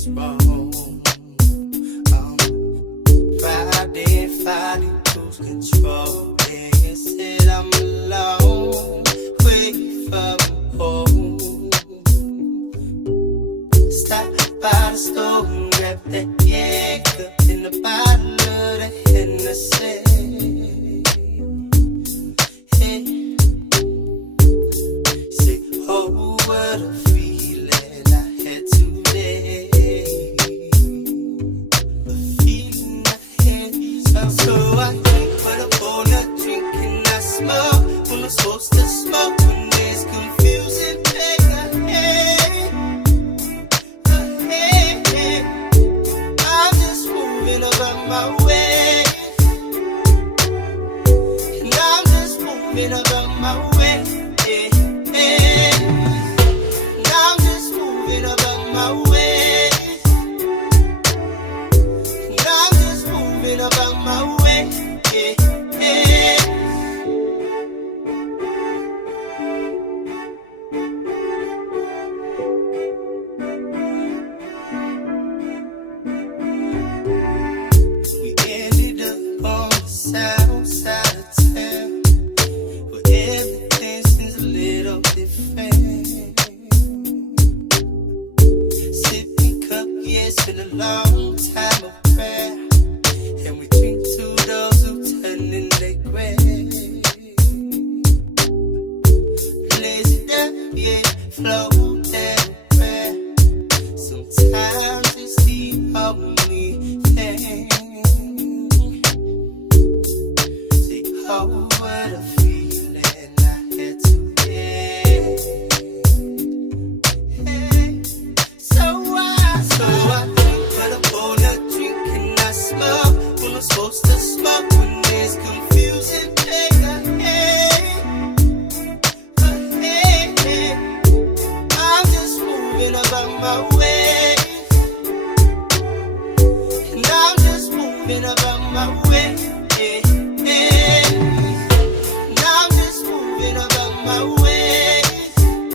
is wrong. Friday, finally lose control. They said I'm alone, waiting for home. Stop by the store and grab that Jaeger in the bottle of the Hennessy. Hey, say, oh, what a feeling I had today. A feeling I had. So I drink, but I wanna drink and I smoke when I'm supposed to smoke. When there's confusion, hey, I'm just moving about my way, and I'm just moving about my way, and I'm just moving about my way, and I'm just moving about my way. We ended up on the south side of town, where everything seems a little different. Sipping cup, yeah, it's been a long time of prayer, and we drink to those who turn in their grave. Lazy down, yeah, flow down prayer. Sometimes it's the only thing. See, oh, what a feeling I had today. Hey, so I drink, but I wanna drink and I smoke when I'm supposed to smoke. When there's confusion, hey, I'm just moving about my way, and I'm just moving about my way.